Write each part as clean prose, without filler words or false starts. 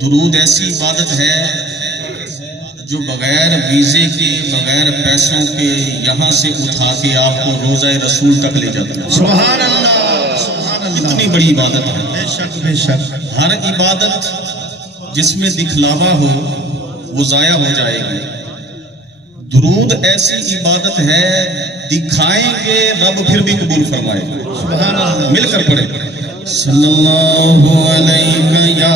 दुरूद ऐसी इबादत है जो बगैर वीज़े के, बगैर पैसों के यहाँ से उठा के आपको रोज़ा रसूल तक ले जाता है। सुभान अल्लाह, सुभान अल्लाह। इतनी बड़ी इबादत है। बेशक बेशक। हर इबादत जिसमें दिखलावा हो वो ज़ाया हो जाएगी। दुरूद ऐसी इबादत है दिखाएंगे रब फिर भी कबूल फरमाएगा। सुभान अल्लाह। मिलकर पढ़े सल्लल्लाहु अलैहि या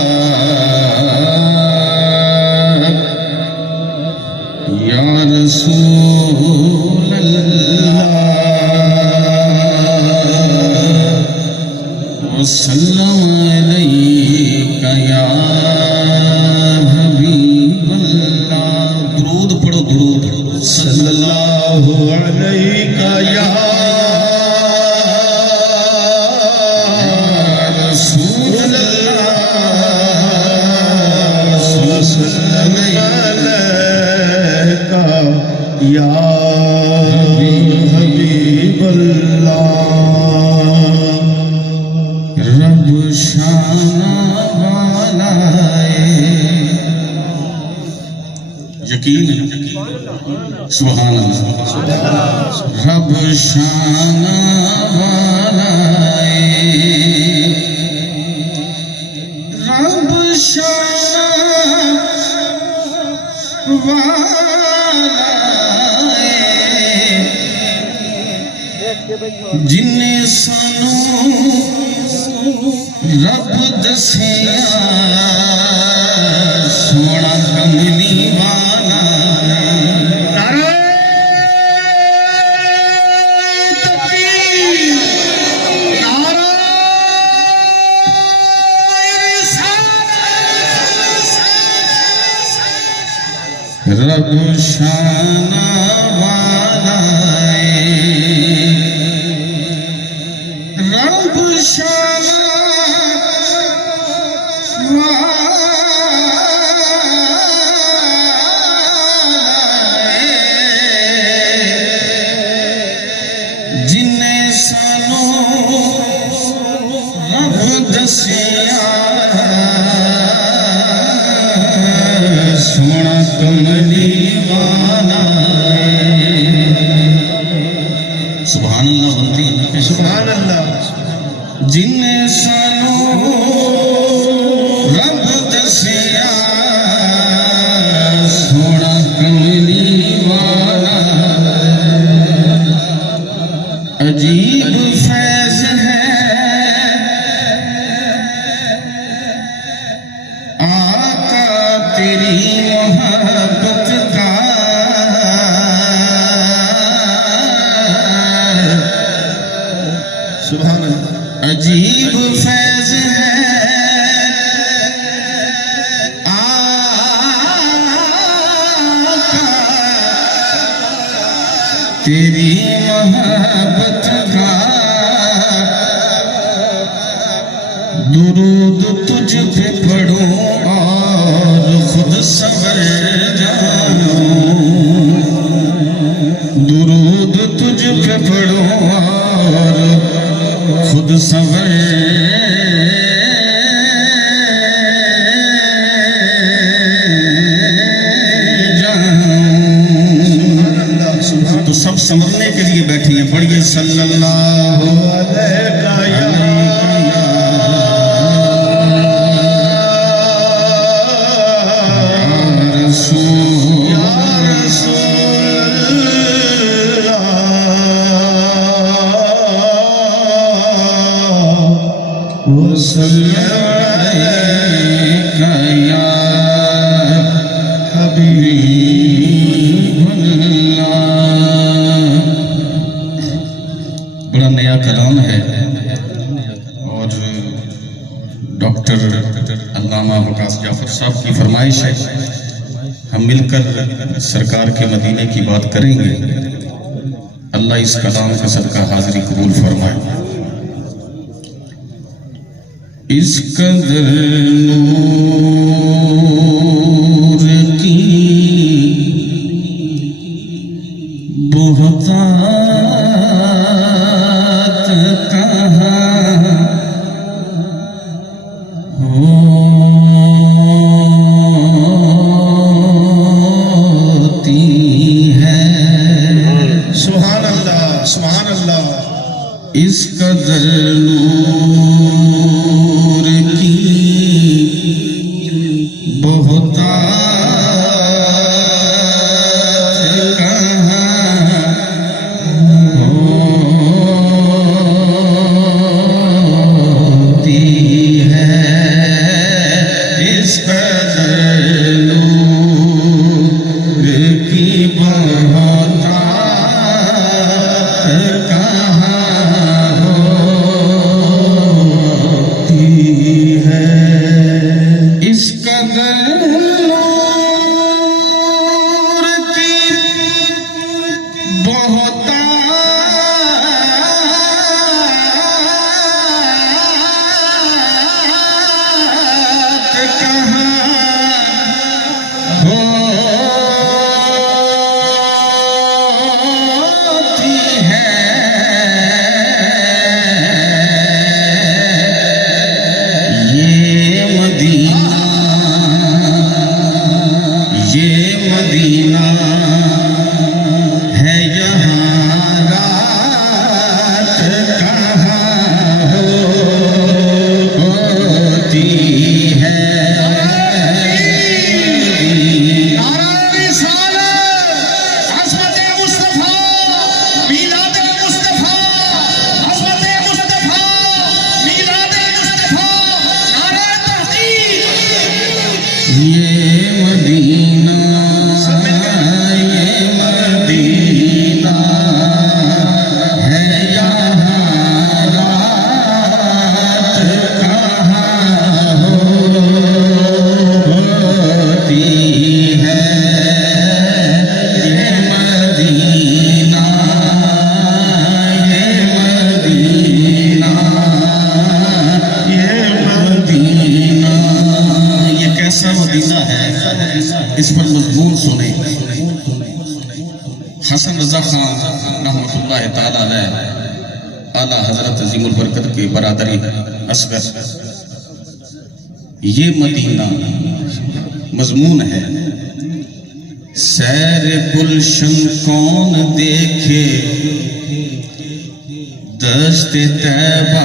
रसूल अल्लाह वसल्लम अलैका या हबीब अल्लाह। दुरूद पढ़ो, दुरूद सल्लल्लाहु अलैका या रसूल अल्लाह वसल्लम अलैका या हबीब अल्लाह। रब शाना वाला यकीन है। सुभान अल्लाह। रब शाना वाला रब शाना वाला जिन्ने सानू रब दसिया सोना कमली वाला। रब शाना वाला रब शाना जिन्ने सानू रब दसिया सोना कमली वाला। सुभान अल्लाह बनती है। सुभान अल्लाह। जिन्ने सानू रब दसिया सोना कमली वाला। अजीब फैज है आका तेरी मोहब्बत का। सुभान अल्लाह। अजीब फैज है आका तेरी मोहब्बत का। दुरूद तुझ पे पढ़ो और खुद सवर जानो। दुरूद तुझ पे पढ़ो और खुद सवर जाऊं। तो सब संवरने के लिए बैठे हैं। पढ़िए सल्लल्लाहु अलैका या बड़ा नया कलाम है और डॉक्टर अल्लामा वकास जाफर साहब की फरमाइश है। हम मिलकर सरकार के मदीने की बात करेंगे। अल्लाह इस कलाम का सदका हाजिरी कबूल फरमाए। इस कदर नूर की बहुतात कहाँ हो इस कदर नूर की बहुतायत कहाँ होती है, इस कदर नूर की बहुतायत कहाँ होती है। इस कदर नूर की बहुतायत कहाँ होती है, ये मदीना है, यहाँ रात कहाँ होती है। ये मदीना है, यहाँ रात कहाँ होती है। ये मदीना ये कैसा मदीना है, इस पर मजमून सुने। हसन रजा खान रहमतुल्लाह ताला अलैह आला हजरत अजीमुल बरकत के बरादरी असगर, ये मदीना मजमून है। सैर गुलशन कौन देखे, दस्ते तैबा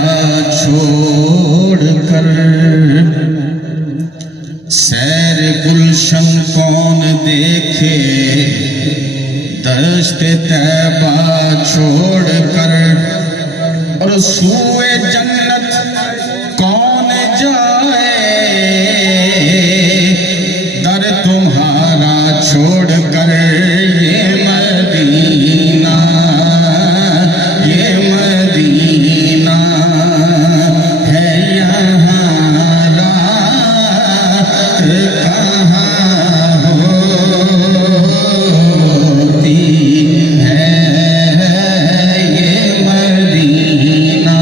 छोड़ कर। सैर गुलशन कौन देखे, दस्ते तैबा छोड़ कर। और सूए जन्नत कौन जाए, दर तुम्हारा छोड़ कर। ये मदीना है, यहाँ रात कहाँ होती है। ये मदीना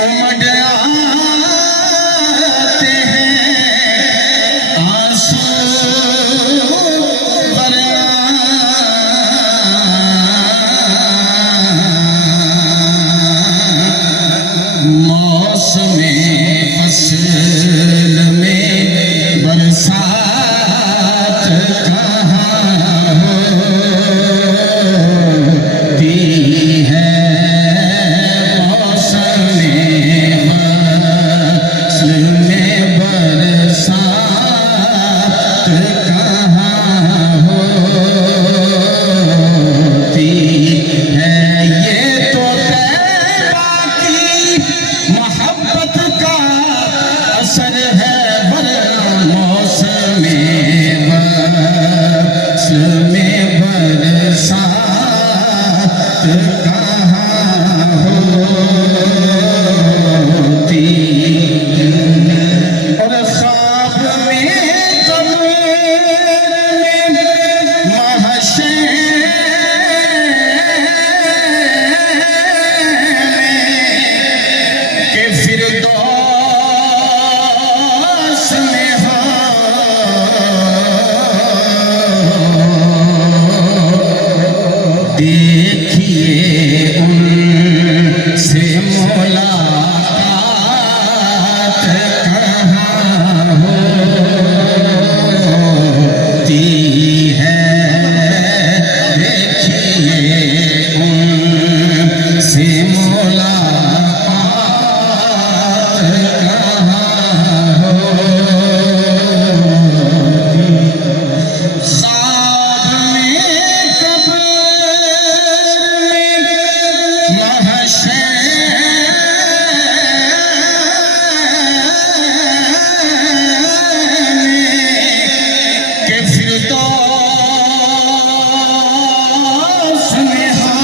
उमड़ आते हैं आंसू वरना मौसमे फसल में बरसात कहाँ होती है, मौसमे फसल में बरसात कहाँ होती है। ये तो तैबा की मोहब्बत का असर है, वरना मौसमे वस्ल में बरसात कहाँ होती। और ख्वाब में कब्र में महशर के फिरदौस में हो, देखिए उनसे मुलाकात कहाँ होती है, देखिए उनसे मुलाकात कहाँ होती। ख्वाब में कब्र में महशर के फिरदौस में हो,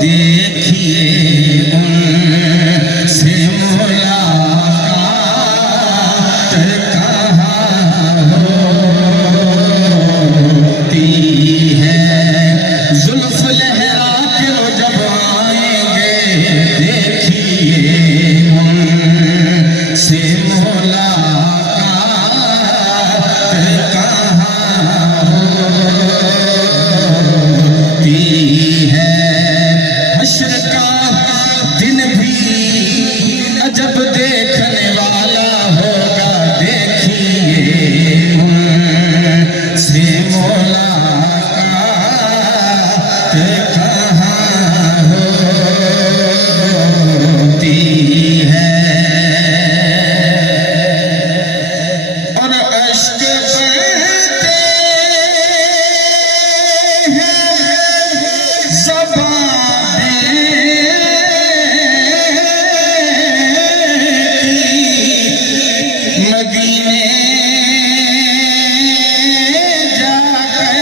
देखिए उनसे मुलाकात कहाँ होती है। जुल्फ लहरा के वो जब आएंगे, देखिए उनसे मुलाकात कहाँ होती है। हश्र का दिन भी अजब देखने वाला होगा, देखिए उनसे मुलाकात कहाँ होती है। और अश्क बहते हैं मदीने जाकर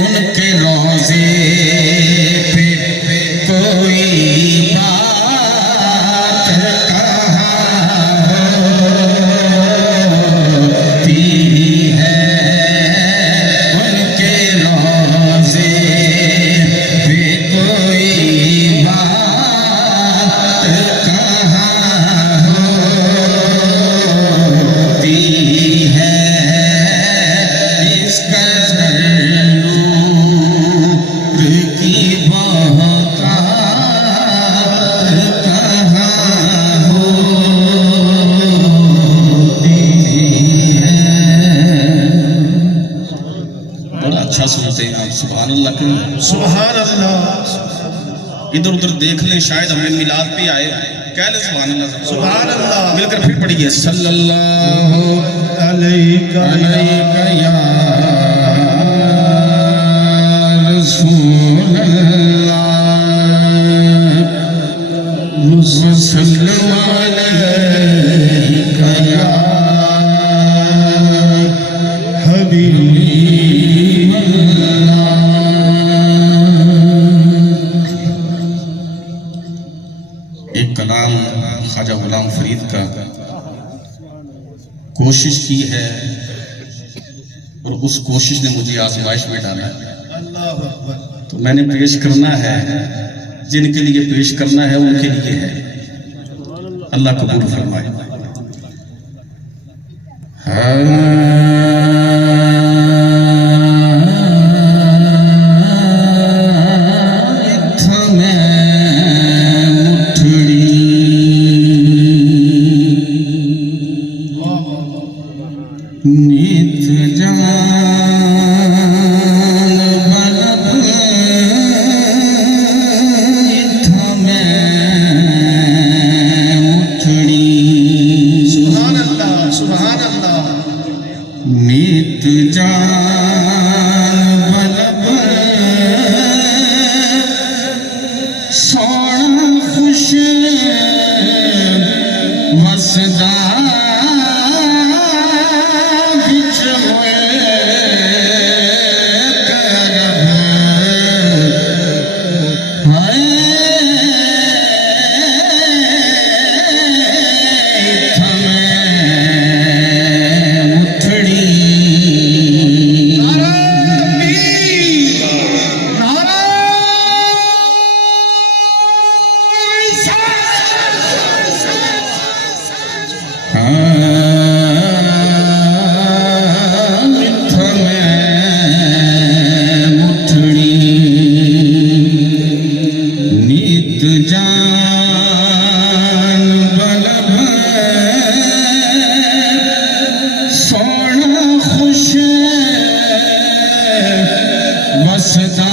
उनके रोज़े पे कोई बात कहाँ होती है, उनके रोज़े पे कोई बात कहाँ होती है। इसका नूर की बहकात कहाँ होती है। बड़ा अच्छा सुनते हैं आप, सुभान अल्लाह। सुभान अल्लाह, इधर उधर देख लें, शायद हमें मिलाद पे आए, कह ले सुभान अल्लाह। सुभान अल्लाह। मिलकर फिर पढ़िए सल्लल्लाहु अलैका अलैका या रसूल अल्लाह वसल्लम अलैका या हबीब एक कलाम ख्वाजा गुलाम फरीद का कोशिश की है उस कोशिश ने मुझे आजमाइश में डाला। अल्लाह अकबर। तो मैंने पेश करना है, जिनके लिए पेश करना है उनके लिए है। अल्लाह कबूल फरमाए। नित जान बलब थमे मुठड़ी। सुभान अल्लाह, सुभान अल्लाह। नित जान बलब सोना खुश वसदा जान बलब सोना खुश वसदा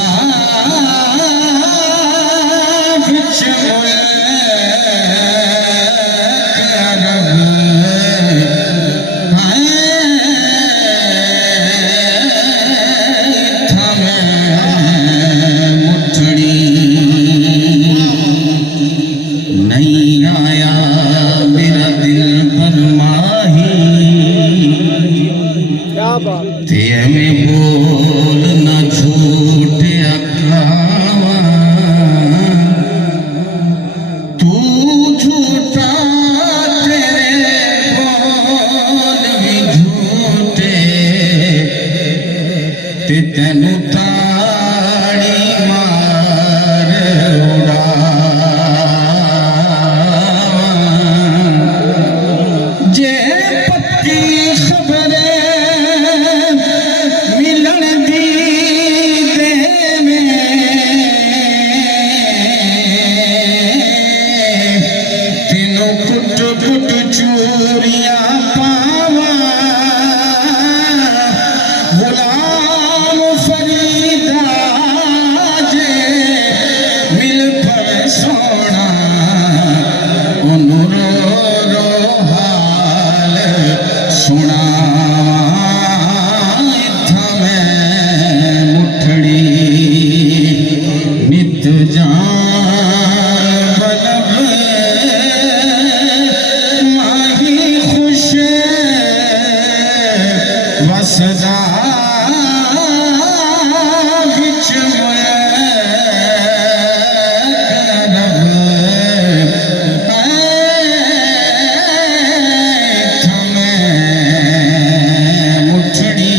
बिच ते में बोल न झूठ अखावा, तू झूठा तेरे बोल भी झूठे, ते तेनू ताड़ी मार उड़ावा। जे पक्की खबरें चूरियां पावा, गुलाम फरीदा जे मिल पर सोना, उन्हों रो रो हाल सुना। इत्था मैं मुठड़ी नित जान वसदा बिच मुठड़ी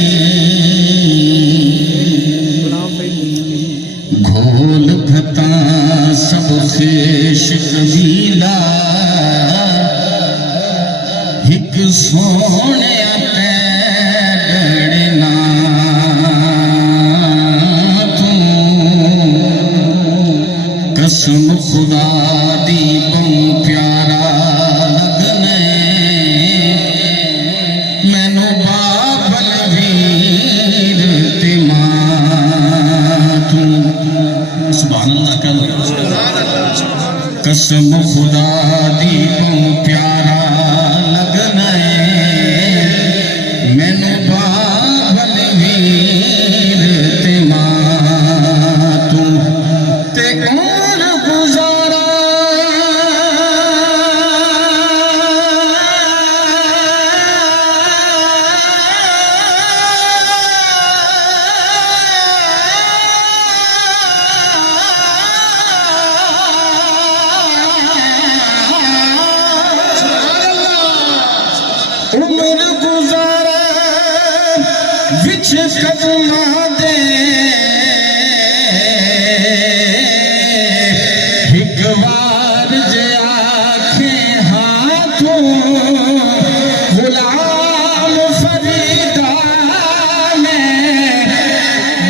घोल भता सब खेश कबीला, हिक सोने कसम खुदा दी बहु प्यारा लगने, मैनू बाबल वीर ते मां तू। सुभान अल्लाह का कसम खुदा दी बहु प्यारा लगने, मैनू बाबल वीर ते मां तू। ते कौन गुजारा विच कदमा दे एक बार जे आखे हाँ तू गुलाम फरीदा में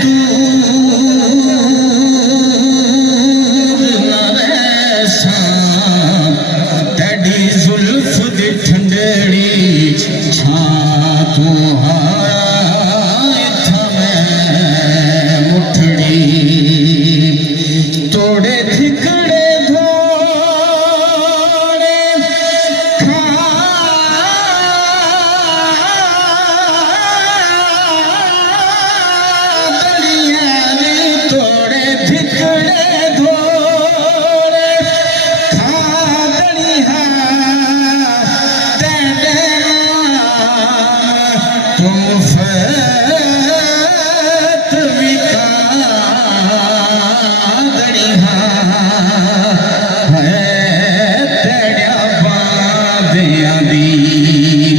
दूर न रहसा तेरी जुल्फ दी ठंडड़ी छा तू हाय थमें मुठड़ी तोड़े थिकड़े धोड़े खादड़िया ने तोड़े थिकड़े धोड़े खादड़िया तुम फत विकादड़िया है तेरा बादिया दी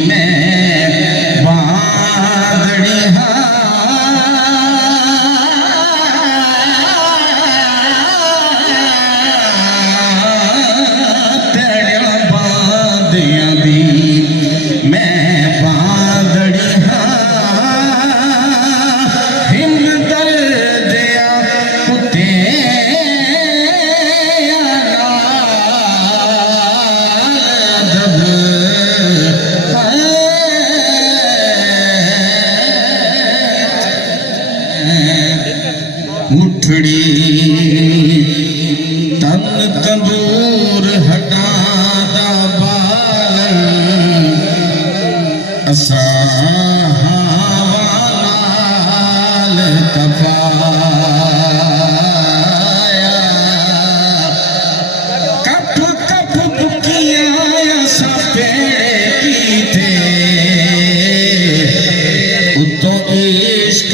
मैं बादड़िया तेरा बादिया दी मैं बादड़िया हिंद दर्दिया कुत्ते मुठड़ी तन तंदूर हटा दा बालन असा हवाल तपाया कप कप बुकिया सा पेड़े की थे उतो इश्क